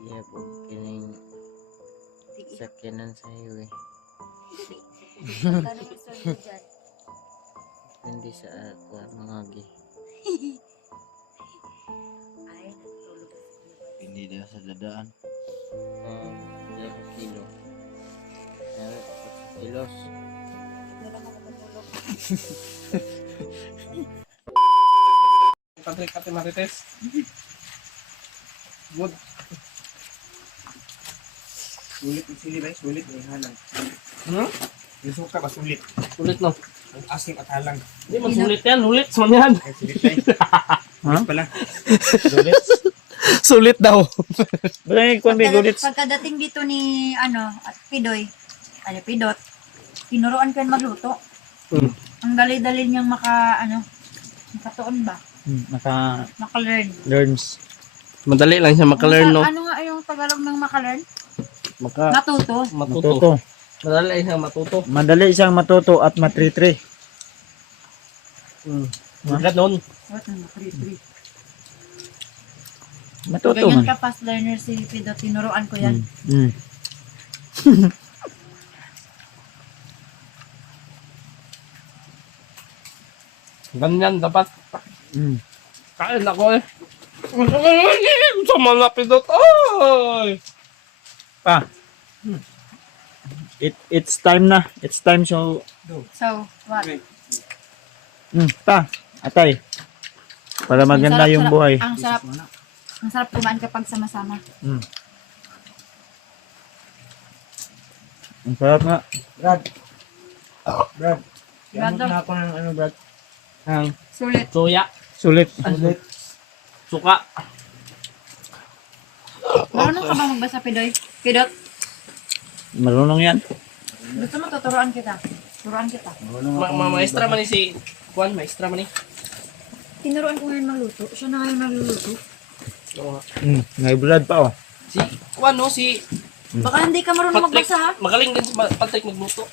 Iya po, kining sakyanan sa highway. Magkano gusto niyo dyan? Hindi sa ako mangagi. Ay, natutulog. Hindi daw sa dadaan. Dahil sa kilo. Dahil sa kilos. Hindi lang ako matulog. Patrick Ate Marites. Good. Sulit yung sili ba? Sulit yung halang. Yung suka ba? Sulit. Sulit no. Ang asing at halang. Hindi man sulit yan. Sulit. Sulit yan. Ay, sulit tayo. Pala. Sulit daw. Barangay kwan ba gulit? Pagkadating dito ni, at Pidoy, Pidot, tinuruan ko yung magluto. Ang dali-dali niyang makatuon ba? Maka-learn. Madali lang siya maka-learn no. Ano nga yung Tagalog ng maka-learn? Maka Matuto. matuto. Madali lang siyang matuto. Madali siyang matuto at matritri. Ganon. What ang maka-learn? Matuto Ganyan man. ka fast learner si Pidot, tinuruan ko yan. Ganyan dapat. Kain ako eh. Sa malapidot. Ay! Pa. It's time na. It's time so. So, what? Pa. Atay. Para maganda yung buhay. Ang sarap kumain kapag sama-sama. Ang sarap nga. Brad. Brad, Gamot na ako ng Brad. Ang sulit. soya. Sulit. Suka. Marunong ka ba magbasa, Pidoy? Pidot, Marunong yan. gusto mo tuturuan kita? Turuan kita. Maestra man ni si Juan. Maestra man ni. Tinuruan ko ngayon magluto. Siya na ngayon magluluto. May blood pa oh. Si Juan no. Si Baka hindi ka marunong Patrick. magbasa, ha? Magaling din si Patrick magluto.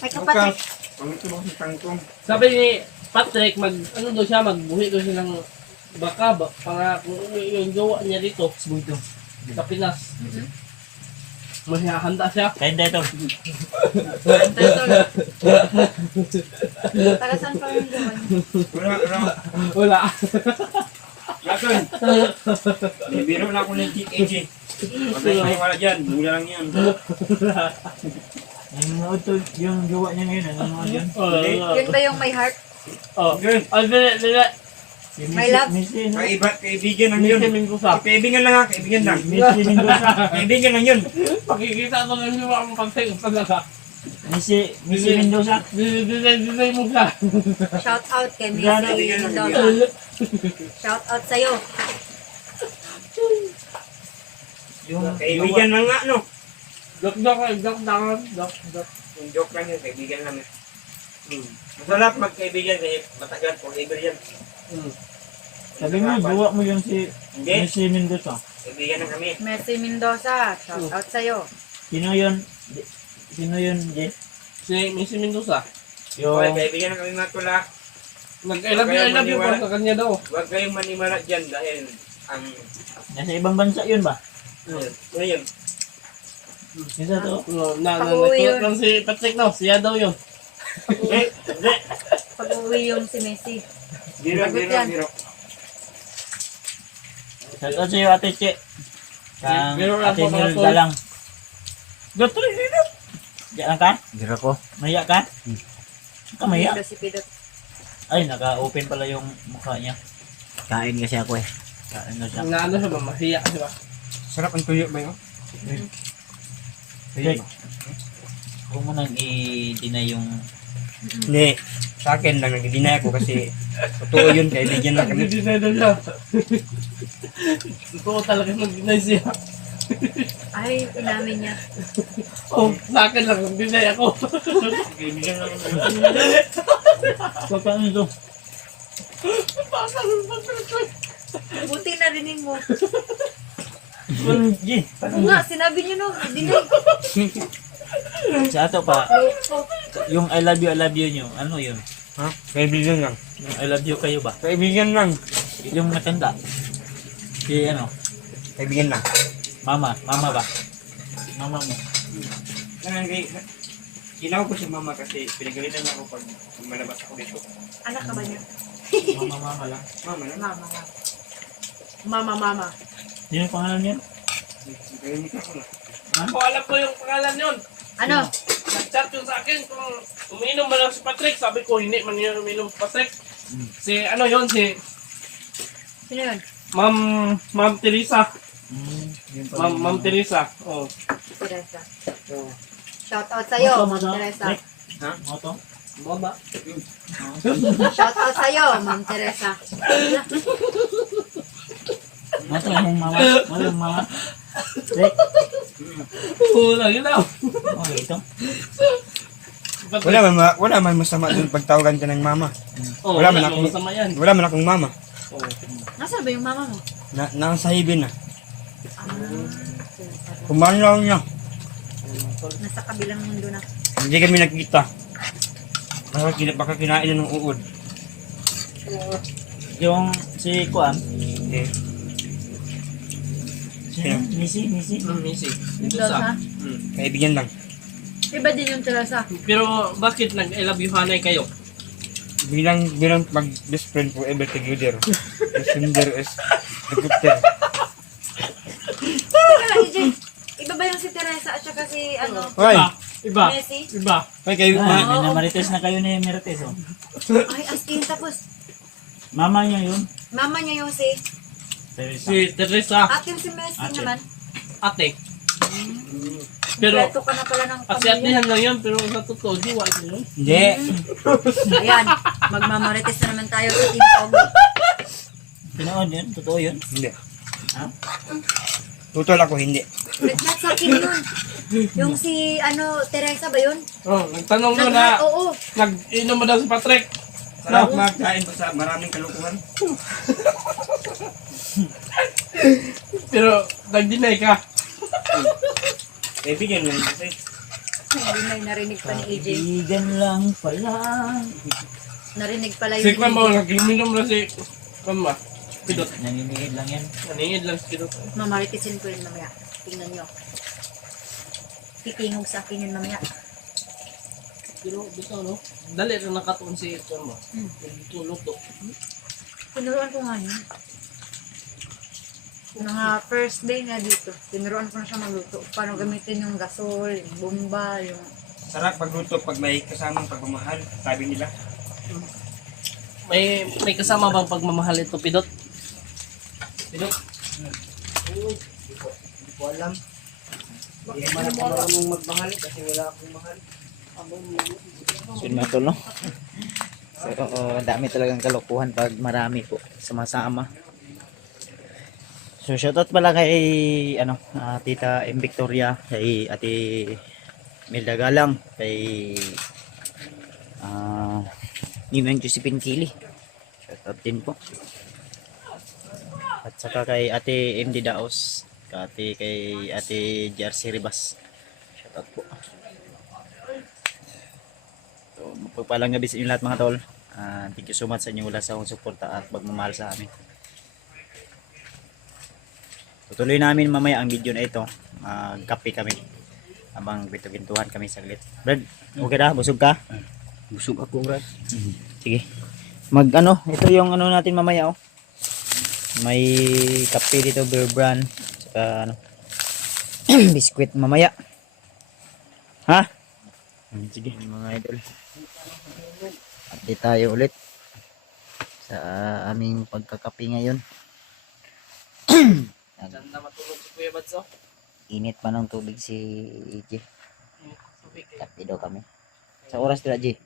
Ay, kapatid. Pangito mo si Tangkong. Sabi ni Patrick, daw siya, magbuhi daw siya ng baka, para kung yung gawa niya dito, sa Pinas. Mahihanda siya. Kain na ito. Taga saan pa yung gawa niya? Wala. Lakon. Biro na ako ng TKG. Patay kayo wala dyan. Mula lang yan. Yung gawa niya ngayon. Ano yan? Yun ba yung may heart? Oh. Good. Dili. My love? Kaibigan lang yun. Missy Mendoza. Kaibigan lang ha. Kaibigan lang. Missy Mendoza. Kaibigan lang yun. Pakikita ko lang yung mga pagtay talaga. Missy Mendoza. Dili mo siya. Shout out kay Missy Mendoza. Shout out sa'yo. Kaibigan lang nga no. Dok. Yung joke lang yun. Kaibigan lang yun. Masarap magkaibigan kasi matagal forever yan. Sabi mo, gawa mo yung si Hindi. Missy Mendoza. Kaibigan lang kami. Missy Mendoza. Shout out sa'yo. Sino yun? Sino yun, Jeff? Si Missy Mendoza. Okay, kaibigan lang kami mga tula. I love you pa sa kanya daw. Huwag kayong manimala dyan dahil ang Nasa ibang bansa yun ba? ngayon. Isa to. Pag-uwi yun. Lang si Patrick no, siya daw yun. Hindi. Pag-uwi yung si Messi. Biro. Sagot sa'yo, Ate Che. Kang Biro lang Ate po, mga Nilda tol. lang. Gatuloy dito. Diyan ka? Dira ko. Maya ka? Ka maya? Dito si Pidot. Ay, naka-open pala yung mukha niya. Kain kasi ako eh. Ano siya? Ano siya ba, mahiya siya ba? Sarap ang tuyo ba yun? Jake, huwag mo nang i-deny yung... Hindi. Sa akin lang, nag-deny ako kasi totoo yun, kaibigan lang kami. Nag-deny daw siya. Totoo talaga nag-deny siya. Ay, inamin niya. Oh, sa akin lang, nag-deny ako. Kaibigan lang kami. Huwag ka nito. Buti narinig mo. G, Oo nga, sinabi niyo no. Dinay. sa ato pa, yung I love you nyo, ano yun? Ha? Kaibigan lang. Yung I love you kayo ba? Kaibigan lang. Yung matanda. Si ano? Kaibigan lang. Mama ba? Mama mo. Ginaw ko si mama kasi pinagalitan ako pag malabas ako dito. Anak ka ba niya? Mama lang. Mama lang. Mama nga. Mama. Yun yung pangalan niya? Nagayamit ako na. Ako alam ko yung pangalan yun. Ano? Nag-chat yun sa akin kung uminom ba lang si Patrick. Sabi ko, hindi man yun uminom si Patrick. Si ano yun, si Sino yun? Ma'am Teresa. Yun pala. Ma'am Teresa. Oh. Teresa. Shout out sa'yo, Moto, Ma'am moto. Teresa. Rick? Ha? Moto? Baba. Shout out sa'yo, Ma'am Teresa. Moto yung mama. Moto yung mama. Rick? Wala, yun lang. Oh, ito. Wala man masama dun pagtawagan ka ng mama. Oh, Wala wala man akong- masama yan. Wala man akong mama. Oh. Nasaan ba yung mama mo? Nakasahibin na. Ah, Kumain lang niya. nasa kabilang mundo na. Hindi kami nagkita. Baka kinain na ng uod. Yung si Kuan. Eh, Sino? Missy? Missy. Yung Dito sa. Teresa? kaibigan lang. Iba din yung Teresa. Pero bakit nag-I love you hanay kayo? Bilang pag best friend forever together. The sender is the good friend. Teka lang, EJ. Iba ba yung si Teresa at saka si ano? Hoy! Iba. Messi? Iba. Hoy, kayo. Ay, may namarites na kayo ni Merites, oh. Ay, as in, tapos Mama niya yun. mama niya yung si Teresa. Si Teresa. at yung si Messi Ate. naman. Ate. Pero, Kompleto ka na pala ng pamilya. pasiatihan lang yun, pero sa totoo, di wa ito yun. Hindi. Ayan, magmamarites na naman tayo sa Team Pogi. Pinoon yun? Totoo yun? Hindi. Ha? Tutol ako, hindi. Nag-chat sa akin yun. Yung si, Teresa ba yun? Oh, nagtanong doon na, Oo. nag-inom mo daw si Patrick. Sarap magkain pa sa maraming kalukuhan. Pero, nag-deny ka. Kaibigan mo kasi. Hindi may narinig pa ni EJ. Kaibigan lang pala. Narinig pala Si yung Kwan mo, nag-inom na si Kwan ba? Pidot. Nanginigid lang yan. Naningid lang si Pidot. Mamaritesin ko yun mamaya. Tingnan nyo. Titingog sa akin yun mamaya. Pero, dito, no? Dali rin nakatuon si Kwan mo. Tulog to. Tinuruan ko nga yun. Mga first day nga dito, tinuruan ko na siya magluto. Paano gamitin yung gasol, yung bomba, yung... Sarap pagluto pag may kasamang pagmamahal, sabi nila. May kasama bang pagmamahal ito, Pidot? Pidot? Hindi ko alam. Hindi naman ako marunong magmahal kasi wala akong mahal. Sino to, no? So, dami talagang kalokohan pag marami po sama-sama. So, shoutout pala kay Tita M. Victoria, kay Ate Milda Galang, kay Ninang Josephine Kili. Shoutout din po. At saka kay Ate MD Daos, kay Ate JRC Ribas. Shoutout po. So, mapagpalang gabi sa inyo lahat mga tol. Thank you so much sa inyong wala sa akong suporta at pagmamahal sa amin. Tutuloy namin mamaya ang video na ito. Magkape kami. Habang bintuhan kami saglit. Brad, okay na? Busog ka? Busog ako, Brad. Sige. Ito yung natin mamaya, oh. May kape dito, Bear Brand. Saka biskwit mamaya. Ha? Sige, mga idol. Update tayo ulit sa aming pagkakape ngayon. Diyan na matulog si Kuya Badso. Init pa ng tubig si EJ. Tubig. Kape daw kami. Sa oras tira, G?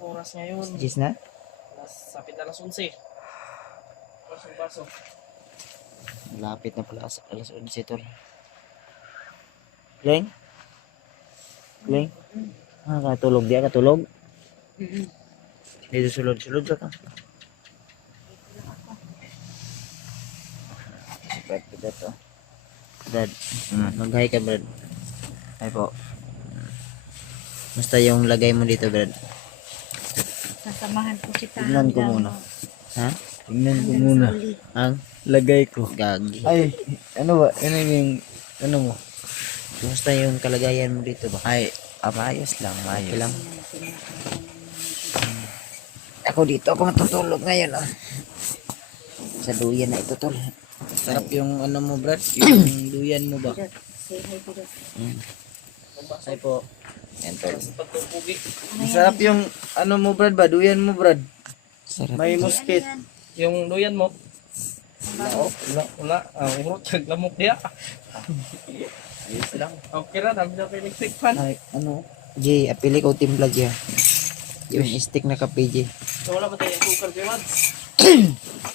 Oras ngayon. 10 na? Sapit na alas 11. Oras yung baso. Lapit na pala sa alas 11 tol. Leng? Leng? Katulog dia, katulog? Dito sulod-sulod ka. Brad, to. Brad, mag-hi ka, Brad. Hi po. Basta yung lagay mo dito, Brad. Sasamahan ko kita. Tignan ko muna. Ha? Tingnan ko muna. Ang Lagay ko. Gagi. Ay, ano ba? Ano yung, ano mo? Kumusta yung kalagayan mo dito ba? Ay, maayos lang. Maayos lang. Ako dito, ako matutulog ngayon. Sa duyan na ito, tol. Sarap yung ano mo, Brad. Yung duyan mo ba? Say hi, Pidot. Ay po. Yan, tol. Pagtupugi. Masarap yung ano mo, Brad ba? Duyan mo, Brad. Sarap. May muskit. Yung duyan mo. Wala. Urot, lamok niya. Ayos lang. Okay na, dami na electric fan. Ay, ano? Jay, apili ko timpla Jay. Yung stick na kape, Jay. So wala ba tayo cooker, Mads?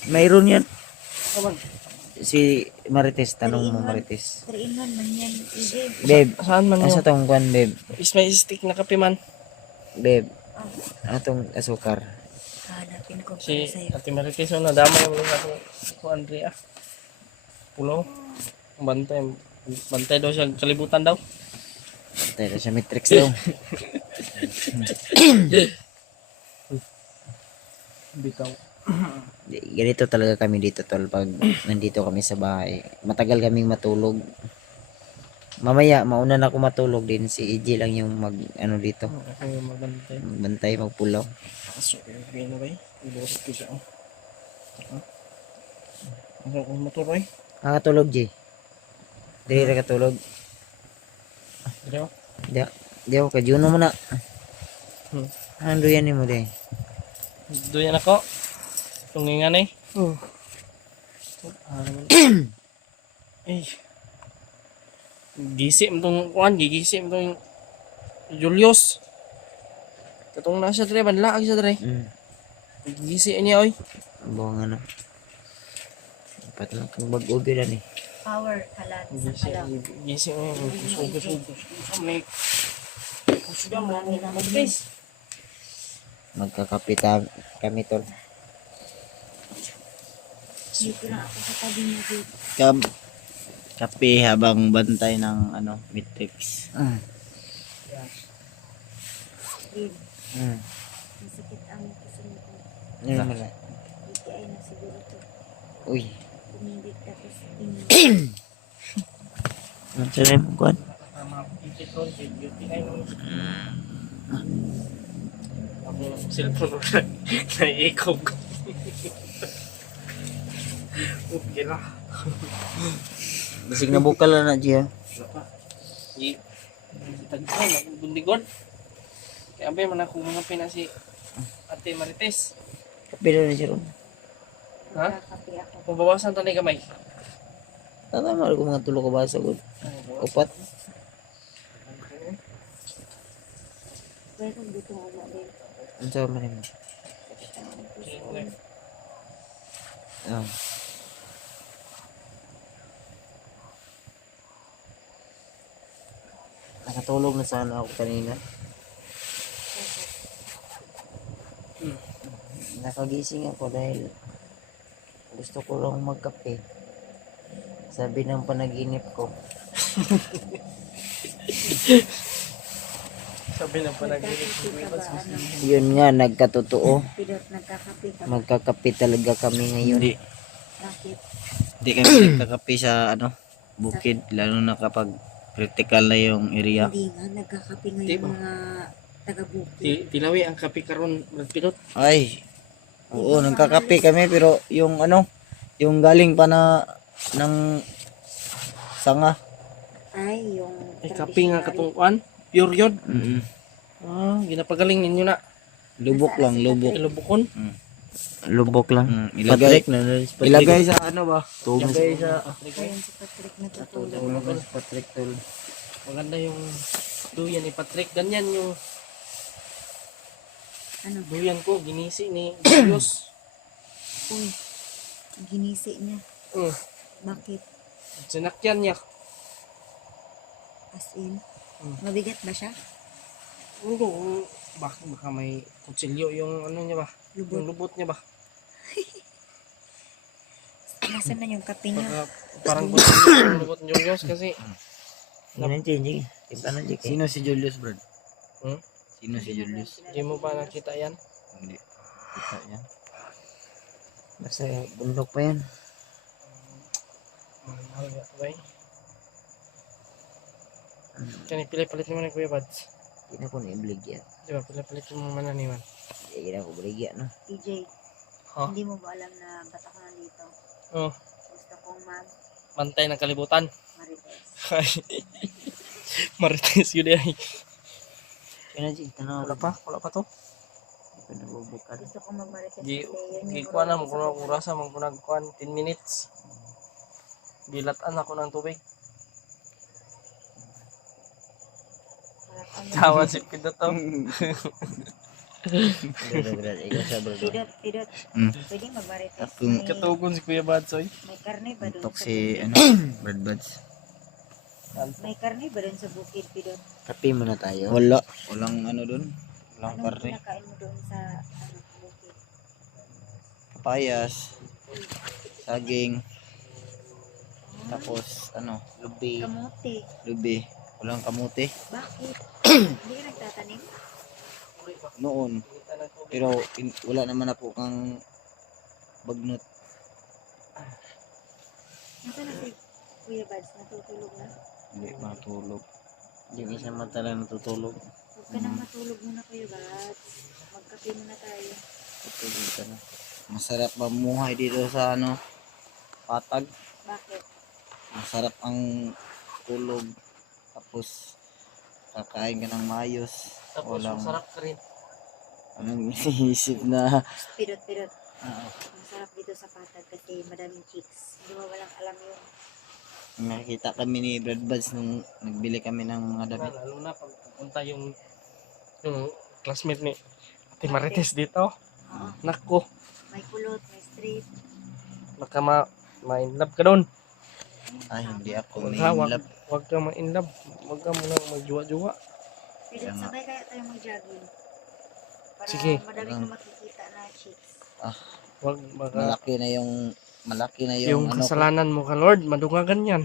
Mayroon yan. Kaman. Si Marites, tanong mo Marites. 3-in-1 man yan, EJ. Babe, Saan man asa yung tong kwan, babe? is may stick na kape man? Babe, ano tong asukar? Hanapin ko para Si sa'yo. Ate Marites yung nadamay mo sa ko Andrea. Pulo. Bantay daw siya, kalibutan daw. Tayo siya matrix daw. Bitaw. Ganito talaga kami dito, tol. Pag nandito kami sa bahay, matagal kaming matulog. Mamaya, mauna na ako matulog din. Si EJ lang yung mag, ano dito, Ako yung magbantay. magbantay, magpulaw. Aso, okay na ba eh? Ilurit ko siya. Ano ko matuloy? Kakatulog, Jay. Dili ra katulog. Diyo? Di ako, kajuno mo na. Ano yan mo, Jay? Doon ako. Tungingan eh. Eh. Gisim tong kuan, gigisim tong Julius. Katong nasa dre, banlaag siya dre. Gisi niya oy. Buang ano. Dapat lang kang bag-ubi na ni. Power, kalat, sa kalaw. Gisi niya. Kusog. Samay. Kusog mo. Please. Magkakapita kami, tol. Dito lang ako sa tabi niya, dito. Kape habang bantay ng ano, matrix. Dito. Mm. Masakit ang kasunod ko. Ano naman na? Dito ay na siguro to. Uy. Pumilit tapos tingin. Ano sa mo, kuan? Ako cellphone na ikog. Okay na. Basig na bukal na Jay. Di tagpan ako bundigod. Kaya abay man ako mga pina si Ate Marites. Kapila na siya ron. Ha? Kakapi ako. Kung bawasan tanay kamay. Tatama ko mga tulo ka basa ko. Upat. Pero dito nga na din. Ano sa man mo? Oh. Nakatulog na sana ako kanina. Nakagising ako dahil gusto ko lang magkape. Sabi ng panaginip ko. Sabi na pa nagilig ko Yun nga, nagkatotoo. Pidot, nagkakapi ka ba? Magkakape talaga kami ngayon. Bakit? Hindi kami nagkakape sa ano, bukid, lalo na kapag critical na yung area. Hindi nga, nagkakapi ngayon Di ba? mga taga-buki. Tilawi ang kape karon Pilot. Ay, oo, nagkakape kami pero yung ano, yung galing pa na ng sanga. Ay, yung Ay kape nga traditional. katong kuan. Pure yun. Mm-hmm. Ginapagaling ninyo na. Lubok lang, lubok. Ilubukon. Lubok lang. Ilagay, Ilagay sa ano ba? Ilagay sa Ayun si Patrick natutulog. tulog sa Patrick tol. Maganda yung duyan ni Patrick. Ganyan yung Ano? duyan ko. Ginisi ni Julius. Uy, ginisi niya. Bakit? Sinakyan niya. As in? Mabigat ba siya? Ano, baka may kutsilyo yung ano niya ba? Lubot. Yung lubot niya ba? Nasaan na yung kape niya? Parang kutsilyo yung lubot ni Julius kasi Ano changing? Ano changing? Sino si Julius, Brad? Hmm? Sino si Julius? hindi mo pa nakita yan. Hindi. Kita yan. Basta bundok pa yan. Mahal nga ito, bay. Kani pili-palit mo na Kuya Bads. Hindi na ko na-ibligyan. Di ba, pili-palit mo man niman. Hindi na ko baligyan, no? TJ, Ha? hindi mo ba alam na ba't ako nandito? Oh, Gusto kong bantay ng kalibutan. marites. Marites yun ay. Kaya na, tanaw. Wala pa to. Hindi ko nabubukan. Gusto kong magmarites. Di, kasi yun yung kuha na mo oras kung urasa mo kung nagkuhan 10 minutes. Bilatan ako ng tubig. Tawa si Pido to. Brad, ikaw siya, brad. Pidot. Mm. Pwede magmarites. Tapos, Katugon si Kuya Badsoy. May karne ba doon Tok sa si, bukid? ano, Brad Buds. May karne ba doon sa bukid, Pidot? Kape muna tayo. Wala. Walang ano dun. Walang Anong karne. kinakain mo doon sa bukid? Papayas. Saging. Tapos, ano, lubi. Kamote. Lubi. Walang kamote. Bakit? Hindi ka nagtatanim? Noon. Pero, wala naman na po kang bagnot. Nasaan na si Kuya Bads? Natutulog na? Hindi matulog. Hindi siya matala natutulog. Huwag ka nang matulog muna, Kuya Bads. Magkape muna tayo. Matulog ka na. Masarap mamuhay dito sa ano, Patag. Bakit? Masarap ang tulog. Tapos, kakain ka ng maayos. Tapos Walang, masarap ka rin. anong iniisip na, Pidot. ah, Masarap dito sa Patag kasi madaming chicks. Hindi mo walang alam yun. nakita kami ni Brad Buds nung nagbili kami ng mga damit. Lalo na pag pupunta yung classmate ni Ate Marites dito. Oo. Nako, May kulot, may strip. baka ma-inlove ka doon. Ay, hindi ako may Wag, love. wag ka ma-inlove. Wag ka muna magjuwa-juwa. Pidot, Kaya nga. sabay kaya tayo mag-jogging. Para Sige. madami kang makikita na chicks. Wag baka Malaki na yung yung ano ko. kasalanan mo ka Lord, madungagan yan.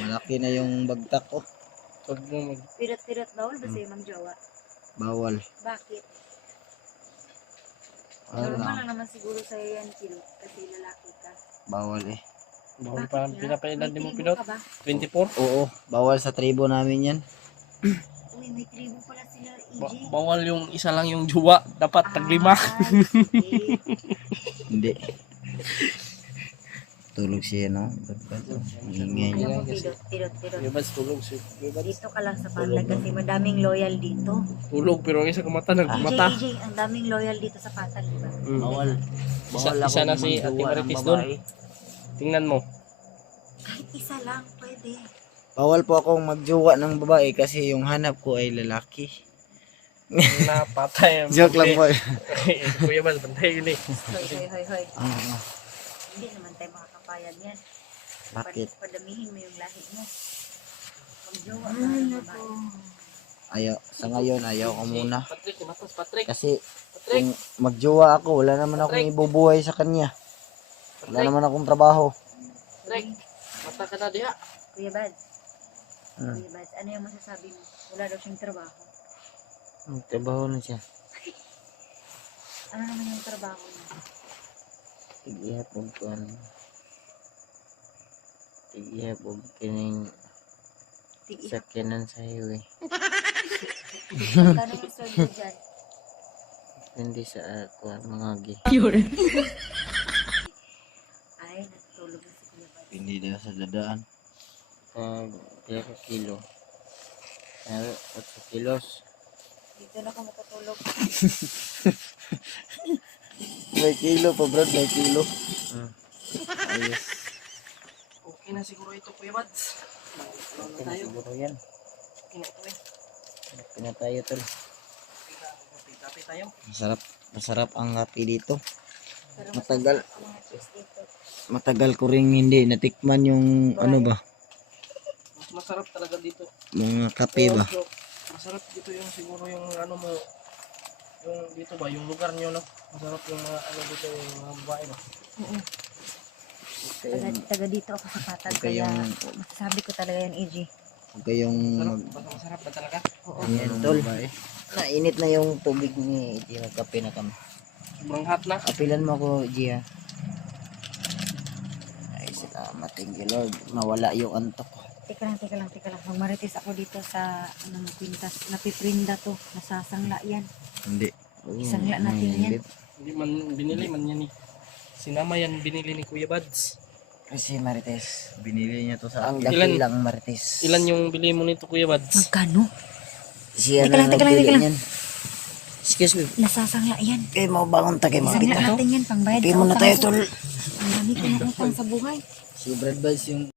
Malaki na yung bagtak ko. Wag mo mag... Pidot, bawal ba sa'yo mag-jowa? Bawal. Bakit? Wala Normal lang. lang naman siguro sa'yo yan, Pidot. Kasi lalaki ka. Bawal eh. Bawal Bakit pa, nga? pinapailan May din mo tribo Pidot. ka ba? 24. Oo, bawal sa tribo namin yan. Uy, may tribo pala sila, EJ. Bawal yung isa lang yung juwa. Dapat taglima. Ay, sige. Hindi. Tulog siya, no? Ingay niya. Alam mo, Pidot. Bibas tulog si Bibas. Dito ka lang sa Patag kasi madaming loyal dito. Tulog pero ang isa kumata nagmata. EJ, ang daming loyal dito sa Patag, di ba? Bawal. Isa na si Ate Marites doon. Tingnan mo. Kahit isa lang, pwede. Bawal po akong magjowa ng babae kasi yung hanap ko ay lalaki. Napatay ang Joke lang po. Kuya Bas, bantay yun eh. Hoy. Ah, Hindi naman tayo makakapayag yan. bakit? Padamihin mo yung lahi mo. Magjowa ka ng babae. Ayaw. Sa ngayon, ayaw ko muna. Patrick, matas Patrick. Kasi Patrick, kung magjowa ako, wala naman akong ibubuhay sa kanya. Wala Patrick, naman akong trabaho. Patrick. Mata ka na diha. Kuya Bads, Hmm. Kuya Bads, ano yung masasabi mo? Wala daw siyang trabaho. Trabaho na siya. Ano naman yung trabaho niya? Tigihapog ko ano. Tigihapog kining Tig-isa. sakyanan sa highway. Magkano yung sweldo dyan? Hindi sa ako mga gi. Ay, natutulog na si Kuya Bads. Hindi daw sa dadaan. Pag kaya ka kilo. Pero 8 kilos. Dito na ako matutulog. May kilo pa bro, may kilo. Ayos. Okay na siguro ito Kuya Bas. Ano na tayo? Siguro yan. Okay na ito eh. Happy na tayo tol. Kape tayo. Masarap ang happy dito. Pero Matagal. masarap ang mga chicks dito. Matagal ko ring hindi natikman yung ano ba, Mas masarap talaga dito. mga kape ba. So, masarap dito yung siguro yung ano mo, yung dito ba, yung lugar nyo no? Masarap yung mga ano dito, yung mga babae ba? Taga dito ako sa Patag, Okay, kaya yung- masasabi ko talaga yan, EJ. Huwag kayong Masarap, mag basta masarap ba talaga? Oo. Ayan, tol. Nainit na yung tubig ni Iti. Magkape na kami. Sobrang hot na. Apilan mo ko, Gia. Ay, salamat. Thank you, Lord. Mawala yung antok ko. Teka lang. Magmarites ako dito sa anong kwintas. Napiprinda to. Nasasangla yan. Hindi. Isangla natin yan. Hindi man binili man yan eh. Sinama yan binili ni Kuya Bads. Kasi Marites, binili niya to sa ang Ilan- dakilang Marites. Ilan yung bili mo nito Kuya Bads? Magkano? Siya Teka lang, na teka lang, nagbili teka lang. niyan. Excuse me. Nasasangla yan. Kayo mau bangon ta kayo Isangla makita. natin yan. Pangbayad Kayo sa muna utang. tayo, tol. Ang dami kong utang sa buhay. Si Brad Buds yung